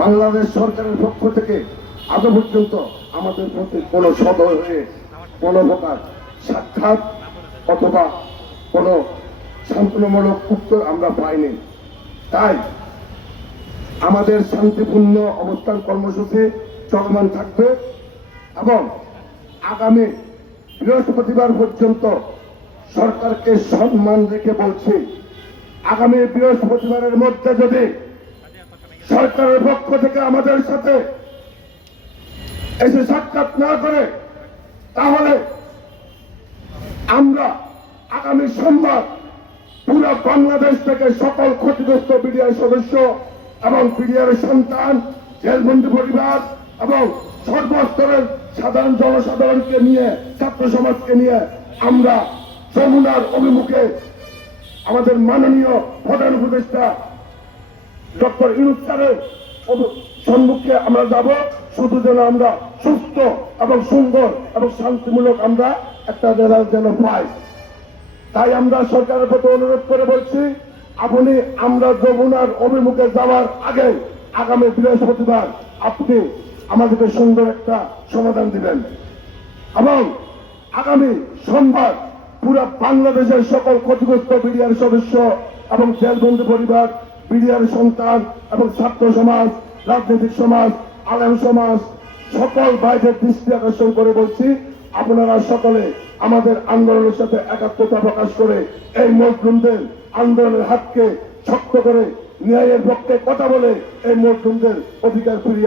বাংলাদেশ সরকারের পক্ষ থেকে আজ পর্যন্ত আমাদের প্রতি কোনো সদয় হয়ে, কোনো প্রকার সাক্ষাৎ অথবা কোনো শান্তনামূলক উত্তর আমরা পাইনি। তাই আমাদের শান্তিপূর্ণ অবস্থান কর্মসূচি চলমান থাকবে এবং আগামী বৃহস্পতিবার পর্যন্ত সরকারকে সম্মান রেখে বলছি, আগামী বৃহস্পতিবারের মধ্যে যদি সরকারের পক্ষ থেকে আমাদের সাথে এসে সাক্ষাৎ না করে, তাহলে আমরা আগামী সোমবার পুরো বাংলাদেশ থেকে সকল ক্ষতিগ্রস্ত বিডিআর সদস্য এবং বিডিআর সন্তান, জেলবন্দি পরিবার এবং সর্বস্তরের সাধারণ জনসাধারণকে নিয়ে, ছাত্র সমাজকে নিয়ে আমরা যমুনার অভিমুখে আমাদের মাননীয় প্রধান উপদেষ্টা ডক্টর ইউনুস স্যারের সম্মুখে আমরা যাব। শুধু যেন আমরা সুস্থ এবং সুন্দর এবং শান্তিমূলক আমরা একটা রেজাল্ট যেন পাই। তাই আমরা সরকারের প্রতি অনুরোধ করে বলছি, আপনি আমরা যমুনার অভিমুখে যাওয়ার আগে আগামী বৃহস্পতিবার আপনি আমাদেরকে সুন্দর একটা সমাধান দিবেন। এবং আগামী সোমবার পুরো বাংলাদেশের সকল ক্ষতিগ্রস্ত বিডিআর সদস্য এবং জেলবন্দি পরিবার বিডিআর সন্তান এবং ছাত্র সমাজ, রাজনৈতিক সমাজ, আলেম সমাজ, সকল বাইরের দৃষ্টি আকর্ষণ করে বলছি, আপনারা সকলে আমাদের আন্দোলনের সাথে একাত্মতা প্রকাশ করে এই মজলুমদের আন্দোলনের হাতকে শক্ত করে ন্যায়ের পক্ষে কথা বলে এই মজলুমদের অধিকার ফিরিয়ে